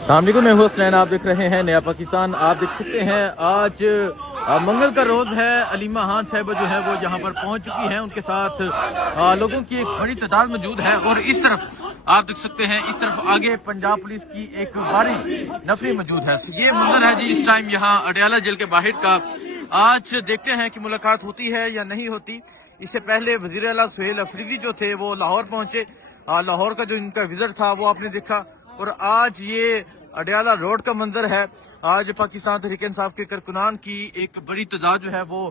السلام علیکم، میں ہوں حسنین، آپ دیکھ رہے ہیں نیا پاکستان۔ آپ دیکھ سکتے ہیں آج منگل کا روز ہے۔ علیمہ خان صاحبہ جو ہے وہ یہاں پر پہنچ چکی ہیں، ان کے ساتھ لوگوں کی ایک بڑی تعداد موجود ہے، اور اس طرف آپ دیکھ سکتے ہیں، اس طرف آگے پنجاب پولیس کی ایک بڑی نفری موجود ہے۔ یہ منظر ہے جی اس ٹائم یہاں اڈیالہ جیل کے باہر کا۔ آج دیکھتے ہیں کہ ملاقات ہوتی ہے یا نہیں ہوتی۔ اس سے پہلے وزیر اعلیٰ سہیل افریدی جو تھے وہ لاہور پہنچے۔ لاہور کا جو ان کا وزٹ تھا وہ آپ نے دیکھا، اور آج یہ اڈیالہ روڈ کا منظر ہے۔ آج پاکستان تحریک انصاف کے کارکنان کی ایک بڑی تعداد جو ہے وہ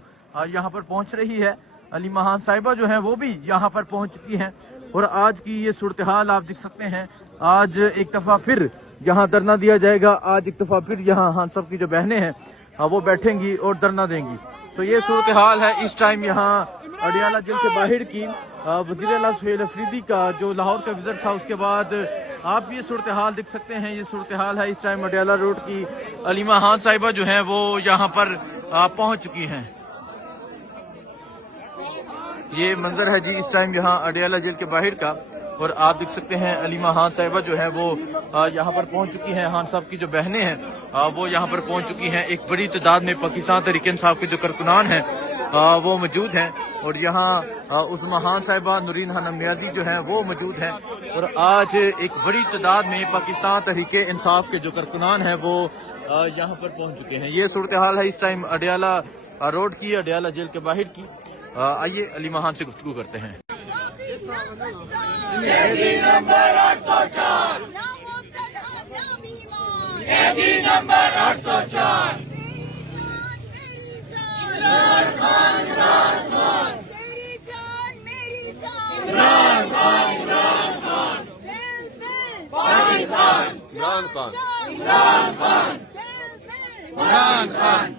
یہاں پر پہنچ رہی ہے۔ علیمہ خان صاحبہ جو ہیں وہ بھی یہاں پر پہنچ چکی ہیں، اور آج کی یہ صورتحال آپ دیکھ سکتے ہیں۔ آج ایک دفعہ پھر یہاں دھرنا دیا جائے گا، آج ایک دفعہ پھر یہاں ہم سب کی جو بہنیں ہیں وہ بیٹھیں گی اور دھرنا دیں گی۔ تو یہ صورتحال ہے اس ٹائم یہاں اڈیالہ جیل کے باہر کی۔ وزیر اعلیٰ سہیل افریدی کا جو لاہور کا وزٹ تھا، اس کے بعد آپ یہ صورتحال دیکھ سکتے ہیں۔ یہ صورتحال ہے اس ٹائم اڈیالہ روڈ کی۔ علیمہ خان صاحبہ جو ہیں وہ یہاں پر پہنچ چکی ہیں۔ یہ منظر ہے جی اس ٹائم یہاں اڈیالہ جیل کے باہر کا، اور آپ دیکھ سکتے ہیں علیمہ خان صاحبہ جو ہے وہ یہاں پر پہنچ چکی ہیں۔ خان صاحب کی جو بہنیں ہیں وہ یہاں پر پہنچ چکی ہیں۔ ایک بڑی تعداد میں پاکستان تحریک انصاف کے جو کارکنان ہیں وہ موجود ہیں، اور یہاں عظمیٰ خان صاحبہ، نورین خانم نیازی جو ہیں وہ موجود ہیں، اور آج ایک بڑی تعداد میں پاکستان تحریک انصاف کے جو کارکنان ہیں وہ یہاں پر پہنچ چکے ہیں۔ یہ صورتحال ہے اس ٹائم اڈیالہ روڈ کی، اڈیالہ جیل کے باہر کی۔ آئیے علیمہ خان سے گفتگو کرتے ہیں۔ عمران خان